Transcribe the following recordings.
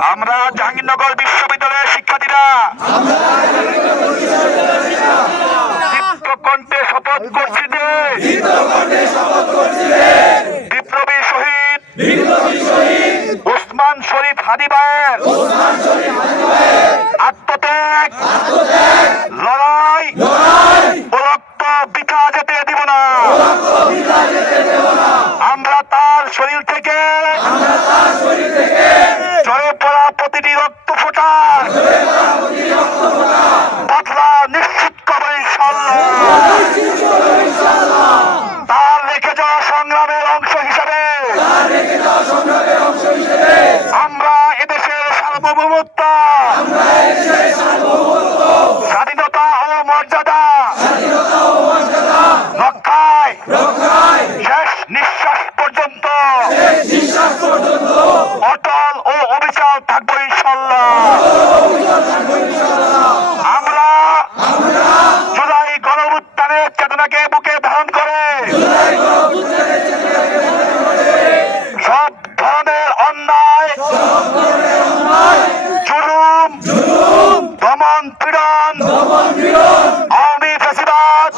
আমরা জাহাঙ্গীরনগর বিশ্ববিদ্যালয়ের শিক্ষার্থীরা দীপ্তকণ্ঠে শপথ করছি যে বিপ্লবী শহীদ ওসমান শরীফ হাদী ভাইয়ের আত্মত্যাগ লড়াই ও রক্ত বৃথা যেতে দিব না। আমরা তার শরীর থেকে ঝরে পড়া প্রতিটি রক্ত ফোঁটা বদলা নিশ্চিত করবো ইনশাআল্লাহ। তার রেখে যাওয়া সংগ্রামের অংশ হিসাবে আমরা এদেশের সার্বভৌমত্ব, স্বাধীনতা ও মর্যাদা রক্ষায় শেষ নিঃশ্বাস পর্যন্ত অটল ও অবিচল থাকবো ইনশাআল্লাহ। আমরা জুলাই গণঅভ্যুত্থানের চেতনাকে বুকে ধারণ করে সব ধরনের অন্যায়, জুলুম, দমন পীড়ন, আওয়ামী ফ্যাসিবাদ,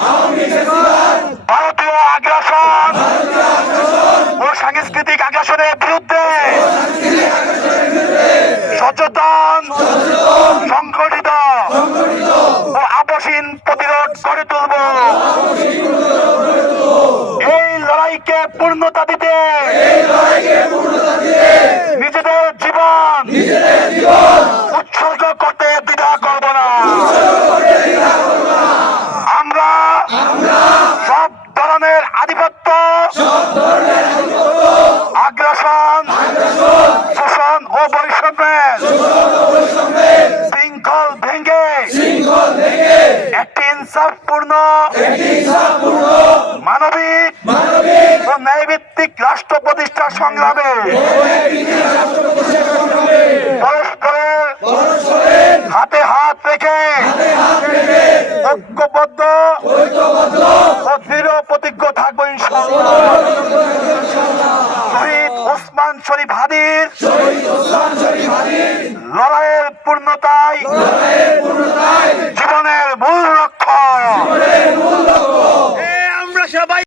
ভারতীয় আগ্রাসন ও সাংস্কৃতিক আগ্রাসনের বিরুদ্ধে সচেতন, সংগঠিত ও আপসহীন প্রতিরোধ গড়ে তুলব। এই লড়াইকে পূর্ণতা দিতে নিজেদের জীবন উৎসর্গ করতে দ্বিধা করব না। আমরা সব ধরনের আধিপত্য, আগ্রাসন, শোষণ ও বৈষম্যের শৃঙ্খল ভেঙে একটি ইনসাফপূর্ণ, মানবিক ও ন্যায়ভিত্তিক রাষ্ট্র প্রতিষ্ঠার সংগ্রামে পরস্পরের হাতে হাত রেখে ঐক্যবদ্ধ ও দৃঢ় প্রতিজ্ঞ থাকবো ইনশাআল্লাহ। শহীদ ওসমান শরীফ হাদীর লড়াইয়ের পূর্ণতায়